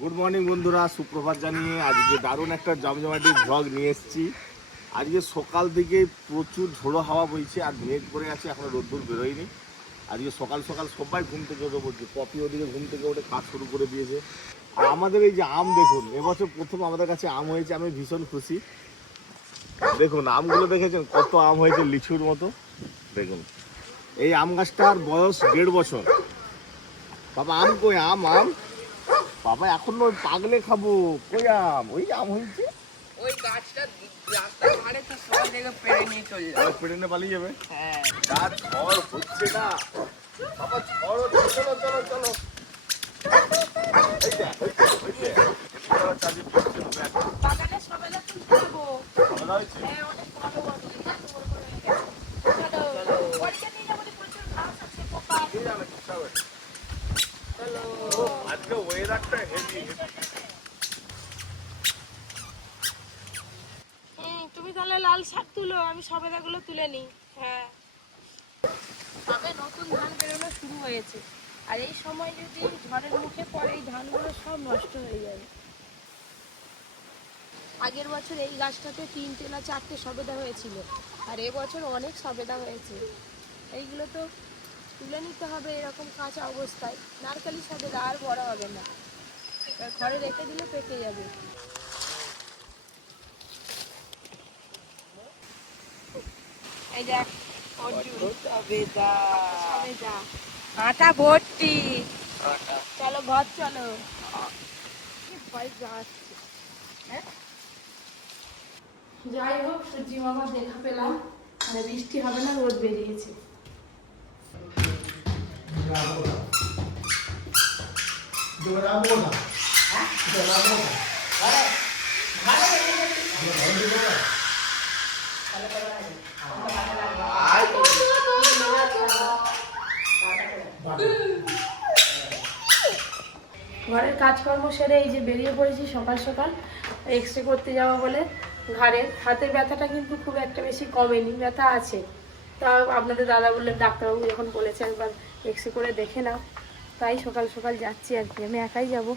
Good morning বন্ধুরা, সুপ্রভাত জানিয়ে আজকে দারুণ একটা জমজমাটি ভ্লগ নিয়ে এসেছি। আজকে সকাল থেকে প্রচুর ঝোড়ো হাওয়া বইছে আর মেঘ করে আছে, এখনো রোদ্দুর বেরোয়নি। আজকে সকাল সকাল সবাই ঘুম থেকে উঠে পড়ছে, কপি ওদিকে ঘুম থেকে উঠে কাজ শুরু করে দিয়েছে। আর আমাদের এই যে আম দেখুন, এবছর প্রথম আমাদের কাছে আম হয়েছে, আমি ভীষণ খুশি। দেখুন আমগুলো দেখেছেন কত আম হয়েছে, লিচুর মতো। দেখুন এই আম গাছটার বয়স 1.5 বছর। বাবা আম কই? আম আম বাবা এখন ওই পাগলে খাবো, কই আম? ওই আম হয়েছে, ওই গাছটা রাস্তার ধারে তো সবাই দেখে পেড়ে নিয়ে চলে যাবে। পেড়ে নিয়ে পালিয়ে যাবে। হ্যাঁ, গাছ ঝড় হচ্ছে না বাবা, ঝড় হচ্ছে। চলো চলো চলো, এই দেখ ওই দেখ চার্জে পড়ছে ব্যাগ। বাগানে সবেদা তুলতে যাবো। ভালো হয়েছে। হ্যাঁ, অনেক বড় বড়, এত বড় বড় হয়ে গেছে। চলো, পরীক্ষা নিয়ে যাবো, প্রচুর ঘাস আছে, পোকা আছে। এই যাবে, ঠিক আছে। চলো। ও, আজকে ওয়েদারটা হেভি। তুমি তাহলে লাল শাক তুলো, আমি সবেদাগুলো তুলে নিই। হ্যাঁ, সবে নতুন ধান বেরোনো শুরু হয়েছে, আর এই সময় যদি ঝড়ের মুখে পড়ে এই ধানগুলো সব নষ্ট হয়ে যাবে। আগের বছর এই গাছটাতে 3টে না 4টে সবেদা হয়েছিল, আর এবছর অনেক সবেদা হয়েছে। এইগুলো তো তুলে নিতে হবে এরকম কাঁচা অবস্থায়। নারকেলি সবেদা আর বড় হবে না, এবার ঘরে রেখে দিলে পেকে যাবে। এই দেখ অর্জুন সবেদা, সবেদা আটা ভর্তি। চলো ঘর চলো। ভয় যাচ্ছে। হ্যাঁ, যাই হোক, সূর্যি মামার দেখা পেলাম, মানে বৃষ্টি হবে না, রোদ বেরিয়েছে। ঘরের কাজকর্ম সেরে এই যে বেরিয়ে পড়েছি সকাল সকাল এক্স রে করতে যাওয়া বলে। হাতের ব্যথাটা কিন্তু খুব একটা বেশি কমেনি, ব্যথা আছে। তা আপনাদের দাদা বললেন, ডাক্তারবাবু যখন বলেছে একবার এক্স রে করে দেখে নাও, তাই সকাল সকাল যাচ্ছি আর কি। আমি একাই যাব।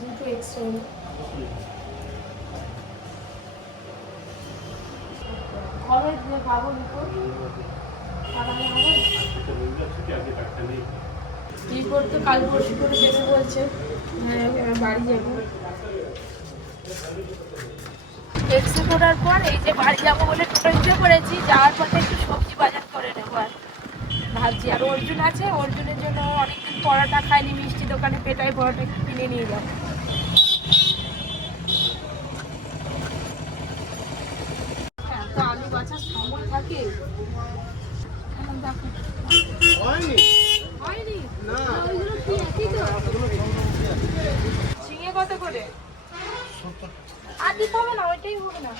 দুটো এক্স রে কবে দিয়ে পাবো রিপোর্ট? রিপোর্ট তো কাল পরশু করে দেবে বলছে। বাড়ি যাবো এক্স রে করার পর, এই যে বাড়ি যাবো বলে টোটো করেছি। যাওয়ার পথে একটু সবজি বাজার করে নেবো আর ভাবছি। আর অর্জুন আছে, অর্জুনের জন্য অনেকদিন পরোটা খাইনি, মিষ্টি দোকানে পেটাই পরোটা কিনে নিয়ে যাবো। তো আলু বাছার সময় থাকে। দেখো হয়নি না, ওইগুলো কি একই তো? ঝিঙে কত করে? আর দিতে হবে না, ওইটাই হবে না।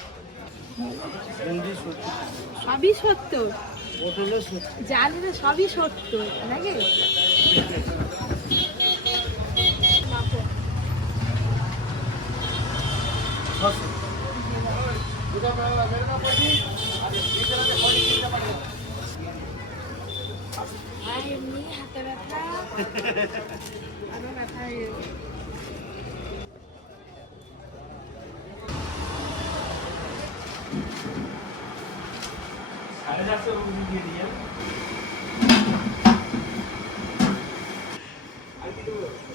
সবই 70, জানি না, সবই 70 নাকি? এমনি হাতে ব্যথা, আরো ব্যথা হয়ে যাবে।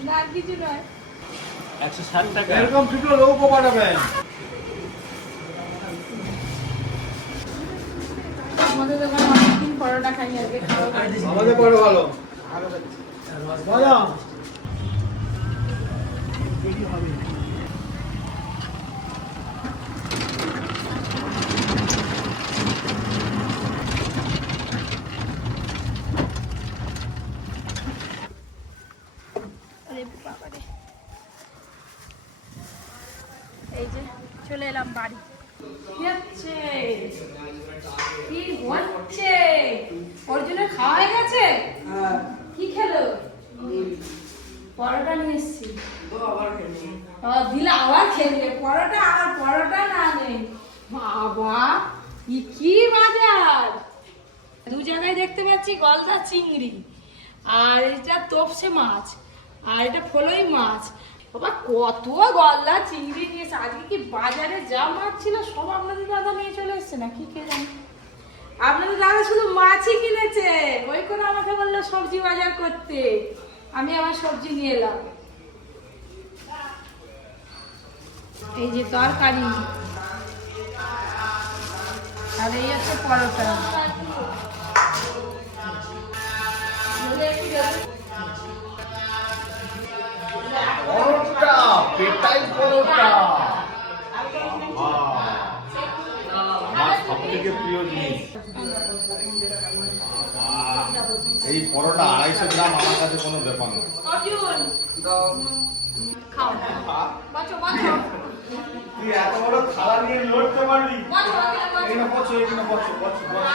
না আর কিছু নয়। 160 টাকা। এরকম দুটো লোকও পাঠাবেন। আমাদের দোকানে অনেকদিন পরোটা খাই, আজকে খাওয়া আমাদের পরে ভালো ভালো এই যে চলে এলাম বাড়ি। কি হচ্ছে? কি হচ্ছে? অর্জুনের খাওয়া হয়ে গেছে? কি খেলো? পরোটা নিয়ে এসছি। দিলে আবার খেলবে পরোটা, আর পরোটা না নেই বাবা, কি বাজার! দু জায়গায় দেখতে পাচ্ছি গলদা চিংড়ি, আর এটা তোপসে মাছ, আর এটা ফলই মাছ। বাবা কত গলদা চিংড়ি নিয়েছে! আজকে কি বাজারে যা মাছ ছিল সব আপনাদের দাদা নিয়ে চলে এসছে না কি কে জানে। আপনাদের দাদা শুধু মাছই কিনেছে, ওই করে আমাকে বললো সবজি বাজার করতে, আমি আবার সবজি নিয়ে এলাম। এই যে তরকারি, আর এই হচ্ছে পরোটা। পরোটা, পেটাই পরোটা। আমার সবথেকে প্রিয় জিনিস। এই পরোটা 250 গ্রাম আমার কাছে কোনো ব্যাপার না। তুই এত বড় থালা নিয়ে লড়তে পারবি? এখানে বসো, এখানে বসো, বসো, বসো।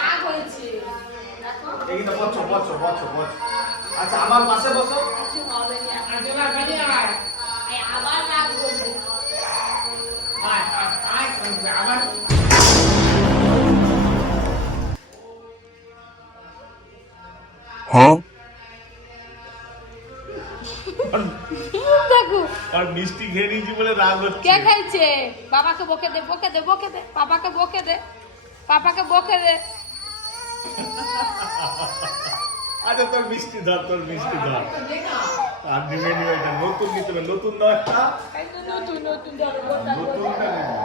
এখানে বসো, বসো, বসো, বসো। আচ্ছা আমার পাশে বসো। দেখো আর মিষ্টি খেয়ে নিয়েছি বলে রাগ হচ্ছে। কে খাইছে? বাবাকে বকে দে, বকে দে, বকে দে, পাপাকে বকে দে, পাপাকে বকে দে। আচ্ছা তোর মিষ্টি ধর, তোর মিষ্টি ধর। আর নিবে নিবে, এটা নতুন নিতে হবে, নতুন দাও একটা। এই তো নতুন নতুন ধরো, গোটা নতুনটা গোটা। নেবো।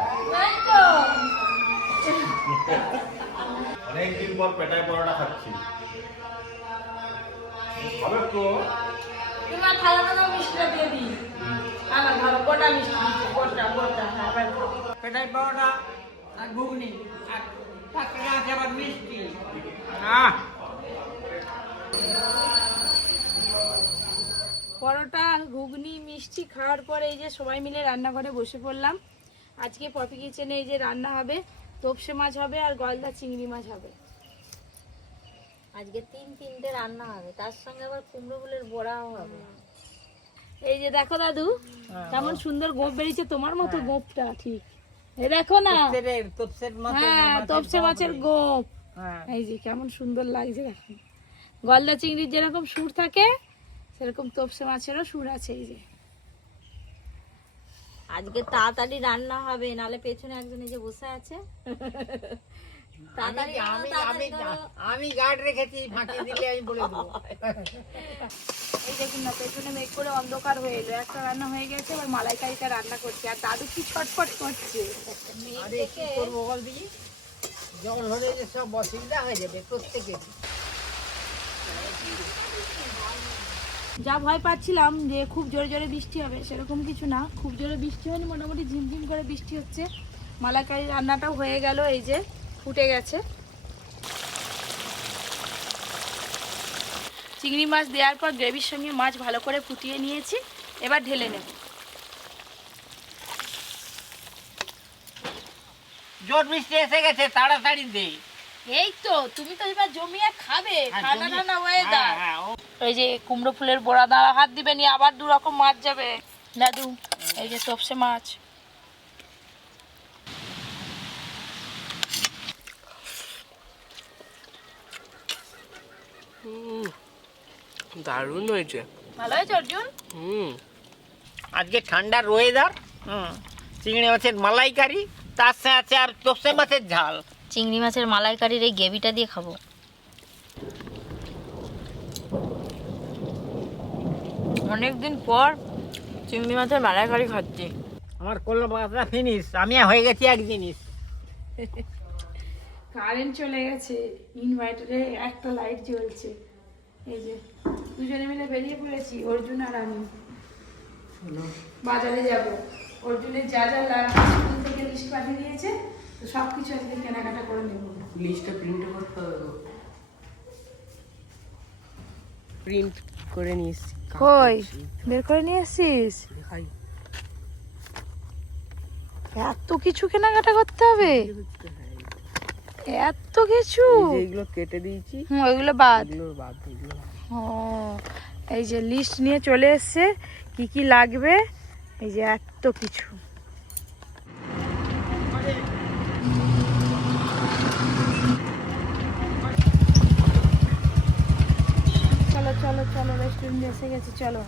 এই তো। অনেকদিন পর পেটাই পরোটা খাচ্ছি। হবে তো? তোমার থালাটা দাও, মিষ্টিটা দিয়ে দিই। আমার ধরো গোটা মিষ্টি দিচ্ছে, গোটা গোটা। হ্যাঁ ভাই। পেটাই পাওয়াটা আর ঘুগনি আর তাতে আছে আবার মিষ্টি। পরোটা আর ঘুগনি মিষ্টি খাওয়ার পরে এই যে সবাই মিলে রান্নাঘরে বসে পড়লাম। আজকে পপি কিচেনে এই যে রান্না হবে, তোপসে মাছ হবে আর গলদা চিংড়ি মাছ হবে। আজকে তিনটে রান্না হবে, তার সঙ্গে আবার কুমড়ো ফুলের বড়াও হবে। এই যে দেখো দাদু কেমন সুন্দর গোপ বেরিয়েছে, তোমার মতো গোপটা ঠিক। এই দেখো না, হ্যাঁ তোপসে মাছের গোপ। এই যে কেমন সুন্দর লাগছে দেখো। গলদা চিংড়ির যেরকম সুর থাকে সেরকম তোপসে মাছেরও সুর আছে। এই যে আজকে তাড়াতাড়ি রান্না হবে, নালে পেছনে একজন এই যে বসে আছে। তাড়াতাড়ি করো, তাড়াতাড়ি করো। আমি গার্ড রেখেছি, ফাঁকি দিলে আমি বলে দেবো। এই দেখুন না, পেছনে মেঘ করে অন্ধকার হয়ে এলো। একটা রান্না হয়ে গেছে, এবার মালাইকারিটা রান্না করছে, আর দাদু কি ছটফট করছে। আরে কি করবো বল দেখি, জল হলে যে সব অসুবিধা হয়ে যাবে প্রত্যেকের। যা ভয় পাচ্ছিলাম যে খুব জোরে জোরে বৃষ্টি হবে, সেরকম কিছু না। খুব জোরে বৃষ্টি হয়নি, মোটামুটি ঝিমঝিম করে বৃষ্টি হচ্ছে। মালাইকারি রান্নাটাও হয়ে গেল, এই যে ফুটে গেছে। চিংড়ি মাছ দেওয়ার পর গ্রেভির সঙ্গে মাছ ভালো করে ফুটিয়ে নিয়েছি, এবার ঢেলে নেব। জোর বৃষ্টি এসে গেছে, তাড়াতাড়ি দে। এই তো তুমি তো এবার জমিয়ে খাবে, ঠান্ডা ঠান্ডা ওয়েদার। এই যে কুমড়ো ফুলের বড়া দাঁড়া, হাত দিবে নি, আবার 2 রকম মাছ যাবে দাদু। এই যে তোপসে মাছ, দারুণ হয়েছে। ভালো হয়েছে অর্জুন। আজকে ঠান্ডার ওয়েদার, চিংড়ি মাছের মালাইকারি, তার সাথে আছে আর তোপসে মাছের ঝাল। চিংড়ি মাছের মালাইকারির এই গ্রেভিটা দিয়ে খাবো। অনেকদিন পর চিংড়ি মাছের মালাইকারি খাচ্ছি। আমার কল্লো বাসা ফিনিশ, আমি হয়ে গেছি এক জিনিস। কারেন্ট চলে গেছে, ইনভার্টারে একটা লাইট জ্বলছে। এই যে দুজনে মিলে বেরিয়ে পড়েছি, অর্জুন আর আমি। বাজারে যাব, অর্জুনের যা যা লাগবে স্কুল থেকে লিস্ট পাঠিয়ে দিয়েছে, তো সব কিছু আজকে কেনাকাটা করে নেব। লিস্টটা প্রিন্ট করতে হবে, প্রিন্ট করে নিস। কই বের করে নিয়ে এসছিস? দেখাই এত কিছু কেনাকাটা করতে হবে, এত কিছু। এইগুলো কেটে দিয়েছি, ওইগুলো বাদ। এগুলো বাদ, এগুলো বাদ। ও, এই যে লিস্ট নিয়ে চলে এসছে কি কি লাগবে, এই যে এত কিছু। চলো চলো চলো, রেস্টুরেন্টে এসে গেছে, চলো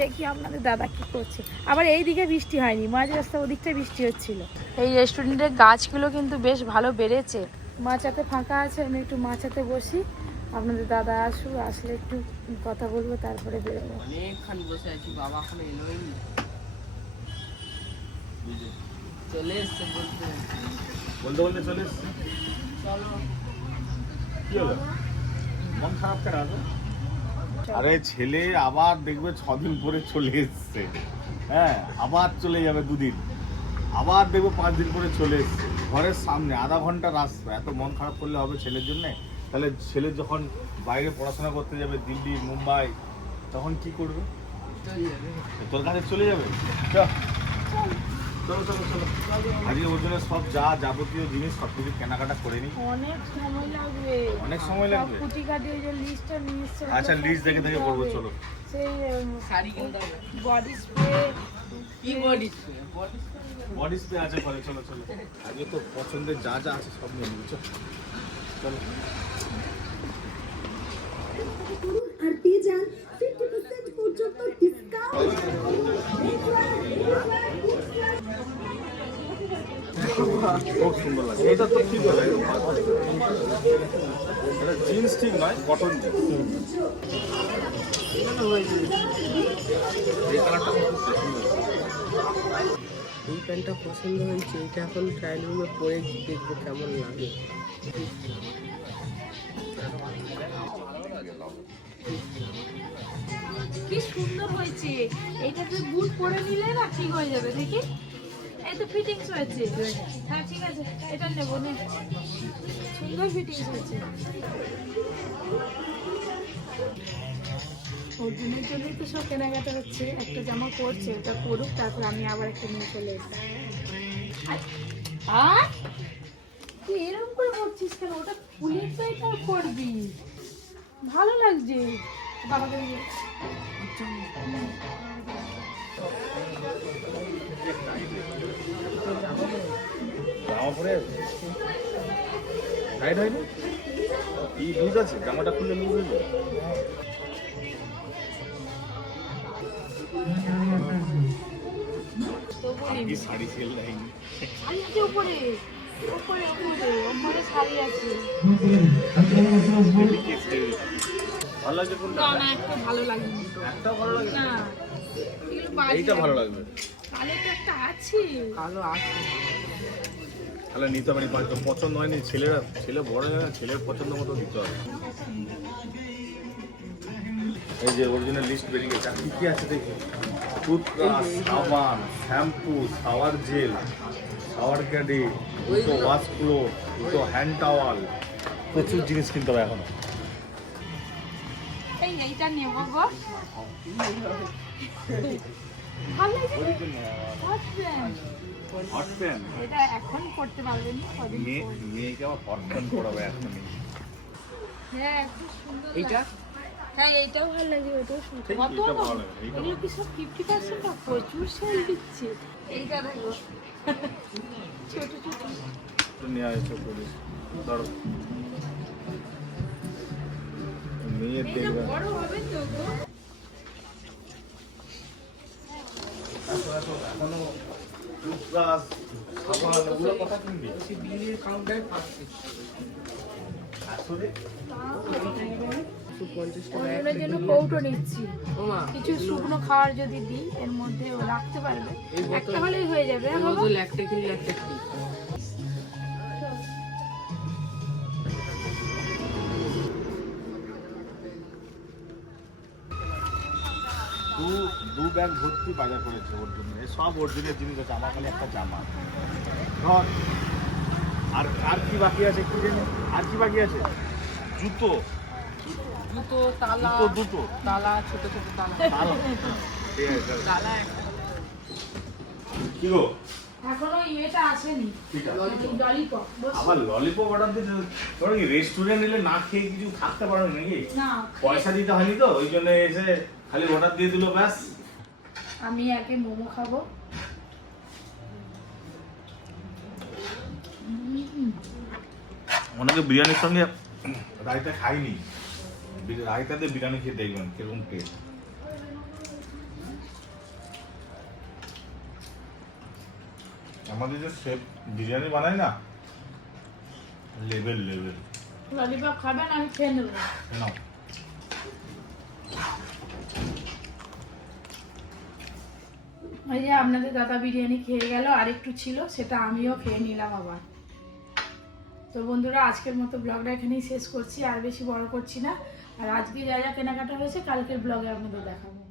দেখি আপনাদের দাদা কি করছে। আবার এই দিকে বৃষ্টি হয়নি, মাঝ রাস্তা ওদিকটা বৃষ্টি হচ্ছিল। এই রেস্টুরেন্টের গাছগুলো কিন্তু বেশ ভালো বেড়েছে। মাচাতে ফাঁকা আছে, আমি একটু মাচাতে বসি, আপনাদের দাদা আসুক, আসলে একটু কথা বলবো, তারপরে বেরোবো। অনেকক্ষণ বসে আছি, বাবা এখন এলোই না। চলে এসছে বলতে বলতে বলতে চলে এসছে। চলো। কি হলো, মন খারাপ কেন আছে? আরে ছেলে আবার দেখবে 6 দিন পরে চলে এসছে, হ্যাঁ আবার চলে যাবে 2 দিন, আবার দেখবে 5 দিন পরে চলে এসছে, ঘরের সামনে আধা ঘন্টা রাস্তা। এত মন খারাপ করলে হবে ছেলের জন্য? তাহলে ছেলে যখন বাইরে পড়াশোনা করতে যাবে দিল্লি মুম্বাই, তখন কি করবে? তোর কাছে চলে যাবে। চলো চলো চলো, আজকে ওর জন্য সব যা যাবতীয় জিনিস সব কিছু কেনাকাটা করে নিই। অনেক সময় লাগবে, অনেক সময় লাগবে। কুটিকাটি ওই যে লিস্টটা নিয়ে এসছে, আচ্ছা লিস্ট দেখে দেখে করবো, চলো। সেই শাড়ি কিনতে হবে। বডি স্প্রে, কি বডি স্প্রে? বডি স্প্রে আছে ঘরে, চলো চলো। আজকে তো পছন্দের যা যা আছে সব নিয়ে নিবি, চলো। আর পেয়ে যান 50% পর্যন্ত ডিসকাউন্ট। খুব সুন্দর লাগে, এটা তো ঠিক আছে, এটা জিন্স ঠিক নয়, কটন জিন্স। এই কালারটা খুব পছন্দ। এই প্যান্টটা পছন্দ হয়েছে, এটা এখন ট্রায়াল রুমে পরে দেখবো কেমন লাগে। কি সুন্দর হয়েছে। এইটাতে বুট পরে নিলে না ঠিক হয়ে যাবে, দেখি এই তো ফিটিংস হয়েছে। হ্যাঁ ঠিক আছে, এটা নেবো, নে সুন্দর ফিটিংস হয়েছে। অর্জুনের জন্যই তো সব কেনাকাটা হচ্ছে, একটা জামা পরছে, ওটা পরুক, তারপর আমি আবার একটা নিয়ে চলে এসেছি। আর তুই এরকম করে করছিস কেন? ওটা ফুলের তো, এটা করবি, ভালো লাগছে। বাবাকে দিয়ে জামা পরে আছে, টাইট হয়নি? কি লুজ আছে? জামাটা খুলে লুজ হয়ে যাবে। কি শাড়ি সেল লাইনি, শাড়ি আছে উপরে, উপরে উপরে উপরে শাড়ি আছে। ভালো লাগছে কোনটা? না না, একটা ভালো লাগেনি, একটাও ভালো লাগে না না, এগুলো বাজে এইটা ভালো লাগবে। কালো তো একটা আছে, কালো আছে। তাহলে নিতে পারি, তো পছন্দ হয়নি, ছেলে বড় হয়ে গেছে, ছেলের পছন্দ মতো দিতে হবে। এই যে অরিজিনাল লিস্ট বেরিয়ে গেছে, কি কি আছে দেখি। টুথব্রাশ, সাবান, শ্যাম্পু, শাওয়ার জেল, শাওয়ার ক্যাডি, দুটো ওয়াশ ক্লোথ, দুটো হ্যান্ড টাওয়াল, প্রচুর জিনিস কিনতে হবে এখন। এইটা নেব গো, ভালো লাগে হট প্যান্ট। হট প্যান, এটা এখন করতে পারবেন না, কদিন পর। মেয়েকে আবার হট প্যান করাবে এখনই। হ্যাঁ খুব সুন্দর এইটা লাগে। হ্যাঁ এইটাও ভালো লাগে, ওটাও সুন্দর। ঠিক, কত এটা না? ভালো লাগে, এইটা এগুলো কি সব 50% না, প্রচুর সেল দিচ্ছে। এইটা দেখো ছোট ছোট, তো নিয়ে আসো করি, ধরো মেয়ের এইটা দেখবে। বড় হবে তো গো। এখনো টুথব্রাশ, সাবান, ওগুলো কথা কিনবি? বিলের কাউন্টারে পাচ্ছি আসলে 50 টাকা। ওজনের জন্য কৌটো নিচ্ছি, ওমা কিছু শুকনো খাবার যদি দিই এর মধ্যে ও রাখতে পারবে, এই বোতল- একটা হলেই হয়ে যাবে। হ্যাঁ বাবা? বদল একটা কিনলে একটা ফ্রি। দু ব্যাগ ভর্তি বাজার করেছে ওর জন্য, এই সব অরিজিনাল জিনিস আছে। আমার খালি একটা জামা, ধর। আর কি বাকি আছে কি জানি, আর কি বাকি আছে? জুতো, দুটো তালা, দুটো তালা, ছোট ছোট তালা। তালা। ঠিক আছে, তালা একটা। কি গো এখনো ইয়েটা আসেনি, ঠিক আছে। ললিপপ। আবার ললিপপ অর্ডার দিতে তোমরা কি রেস্টুরেন্ট এলে না খেয়ে কিছু থাকতে পারো নাকি? না, পয়সা দিতে হয়নি তো, ওই জন্য এসে খালি অর্ডার দিয়ে দিল ব্যাস। আমি আগে মোমো খাবো। অনেকে বিরিয়ানির সঙ্গে রায়তা খাইনি, রায়তাতে বিরিয়ানি খেয়ে দেখবেন কিরকম টেস্ট। আমাদের যে শেফ বিরিয়ানি বানায় না, লেভেল। ললিপপ খাবেন, আমি খেয়ে নেবো। নাও। এই যে আপনাদের দাদা বিরিয়ানি খেয়ে গেল, আর একটু ছিল, সেটা আমিও খেয়ে নিলাম আবার। তো বন্ধুরা, আজকের মতো ব্লগটা এখানেই শেষ করছি, আর বেশি বড় করছি না। আর আজকে যা যা কেনাকাটা হয়েছে কালকের ব্লগে আপনাদের দেখাবো।